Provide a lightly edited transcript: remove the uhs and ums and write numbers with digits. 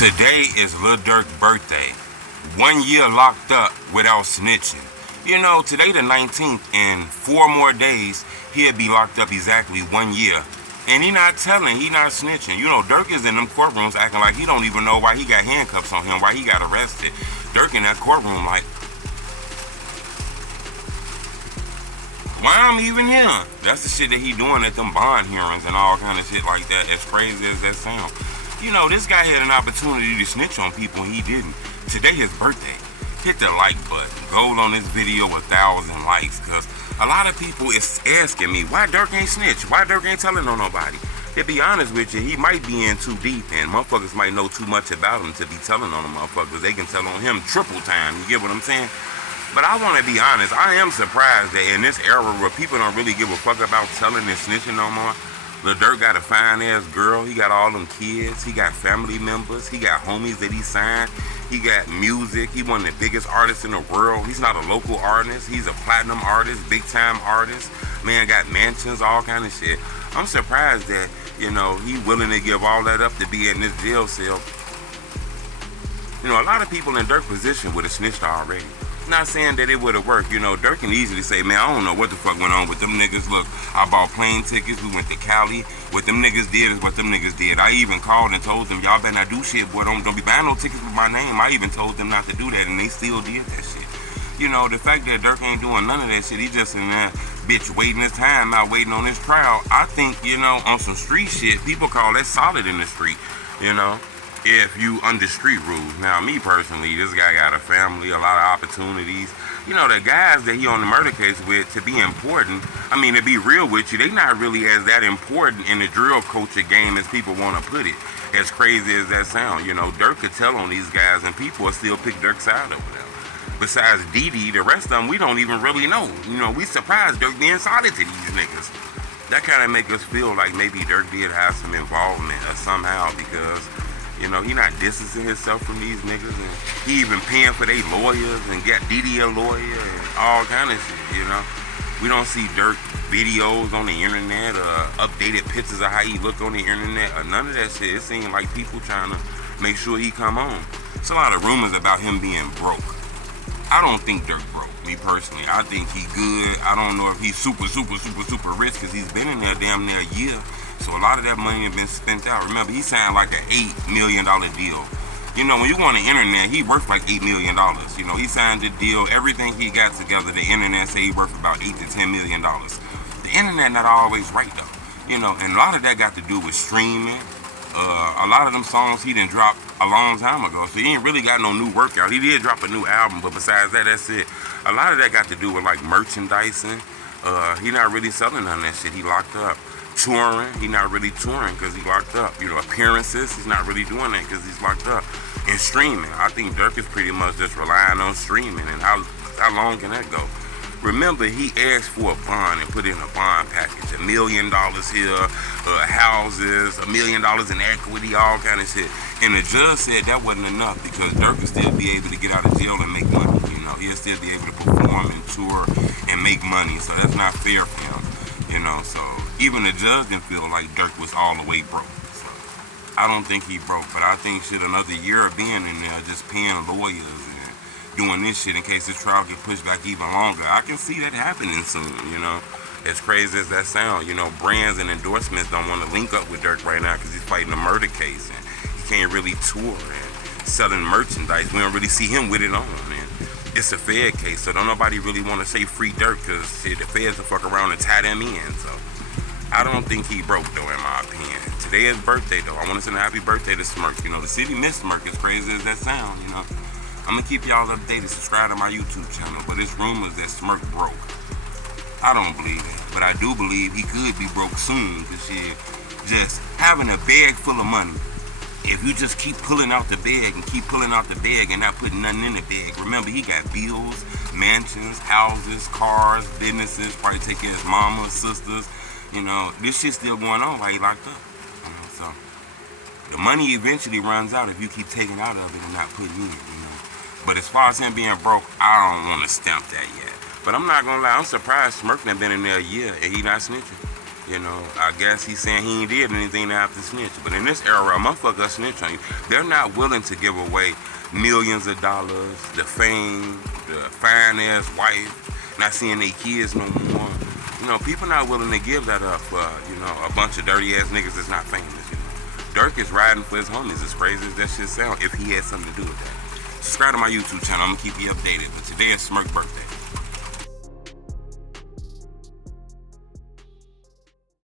Today is Lil Durk's birthday. 1 year locked up without snitching. You know, today the 19th, in 4 more days, he'll be locked up exactly 1 year. And he not telling, he not snitching. You know, Durk is in them courtrooms acting like he don't even know why he got handcuffs on him, why he got arrested. Durk in that courtroom like, why I'm even here? That's the shit that he doing at them bond hearings and all kind of shit like that, as crazy as that sound. You know, this guy had an opportunity to snitch on people and he didn't. Today his birthday. Hit the like button. Gold on this video 1,000 likes, because a lot of people is asking me, why Durk ain't snitch? Why Durk ain't telling on nobody? To be honest with you, he might be in too deep and motherfuckers might know too much about him to be telling on the motherfuckers. They can tell on him triple time, you get what I'm saying? But I want to be honest, I am surprised that in this era where people don't really give a fuck about telling and snitching no more, Lil Durk got a fine ass girl, he got all them kids, he got family members, he got homies that he signed, he got music, he one of the biggest artists in the world. He's not a local artist, he's a platinum artist, big time artist. Man got mansions, all kind of shit. I'm surprised that, you know, he willing to give all that up to be in this jail cell. You know, a lot of people in Durk's position would have snitched already. Not saying that it would have worked. You know, Durk can easily say, man, I don't know what the fuck went on with them niggas. Look, I bought plane tickets, we went to Cali. What them niggas did is what them niggas did. I even called and told them, y'all better not do shit, boy, don't be buying no tickets with my name. I even told them not to do that, and they still did that shit. You know, the fact that Durk ain't doing none of that shit, he just in that bitch waiting his time out, waiting on his trial. I think, you know, on some street shit, people call that solid in the street, you know, if you under street rules. Now, me personally, this guy got a family, a lot of opportunities. You know, the guys that he on the murder case with, to be important, I mean, to be real with you, they not really as that important in the drill culture game as people want to put it. As crazy as that sound, you know, Durk could tell on these guys and people will still pick Durk's side over them. Besides DD, the rest of them, we don't even really know. You know, we surprised Durk being solid to these niggas. That kind of make us feel like maybe Durk did have some involvement somehow, because you know, he not distancing himself from these niggas, and he even paying for their lawyers and got Diddy a lawyer and all kind of shit, you know. We don't see Durk videos on the internet or updated pictures of how he look on the internet or none of that shit. It seems like people trying to make sure he come on. It's a lot of rumors about him being broke. I don't think Durk broke, me personally. I think he good. I don't know if he's super rich, because he's been in there damn near a year. So a lot of that money has been spent out. Remember, he signed like an $8 million deal. You know, when you go on the internet, he worth like $8 million. You know, he signed the deal, everything he got together, the internet say he worth about $8 to $10 million. The internet not always right though. You know, and a lot of that got to do with streaming. A lot of them songs he done dropped a long time ago, so he ain't really got no new work out. He did drop a new album, but besides that, that's it. A lot of that got to do with like merchandising. He not really selling none of that shit. He locked up. Touring, he not really touring because he locked up. You know, appearances, he's not really doing that because he's locked up. And streaming, I think Durk is pretty much just relying on streaming. And how long can that go? Remember, he asked for a bond and put in a bond package, $1 million here, houses, $1 million in equity, all kind of shit. And the judge said that wasn't enough because Durk would still be able to get out of jail and make money. You know, he'll still be able to perform and tour and make money. So that's not fair for him. You know, so even the judge didn't feel like Durk was all the way broke. So I don't think he broke, but I think shit, another year of being in there, just paying lawyers and doing this shit in case his trial get pushed back even longer. I can see that happening soon, you know. As crazy as that sound, you know, brands and endorsements don't want to link up with Durk right now because he's fighting a murder case and he can't really tour and selling merchandise. We don't really see him with it on. It's a Fed case, so don't nobody really want to say free Durk because the feds will fuck around and tie them in. So I don't think he broke though, in my opinion. Today is birthday though. I want to send a happy birthday to Smirk. You know, the city missed Smirk, as crazy as that sound, you know. I'm gonna keep y'all updated. Subscribe to my YouTube channel. But it's rumors that Smirk broke. I don't believe it, but I do believe he could be broke soon because shit, just having a bag full of money. If you just keep pulling out the bag and keep pulling out the bag and not putting nothing in the bag, remember he got bills, mansions, houses, cars, businesses, probably take care of his mama, sisters. You know, this shit's still going on while he locked up. You know, so the money eventually runs out if you keep taking out of it and not putting in it. You know, but as far as him being broke, I don't want to stamp that yet. But I'm not gonna lie, I'm surprised Smirk done been in there a year and he not snitching. You know, I guess he's saying he ain't did anything to have to snitch. But in this era, a motherfucker snitch on you. They're not willing to give away millions of dollars, the fame, the fine-ass wife, not seeing their kids no more. You know, people not willing to give that up for, you know, a bunch of dirty-ass niggas that's not famous, you know. Durk is riding for his homies, as crazy as that shit sound, if he had something to do with that. Subscribe to my YouTube channel. I'm going to keep you updated. But today is Smirk birthday.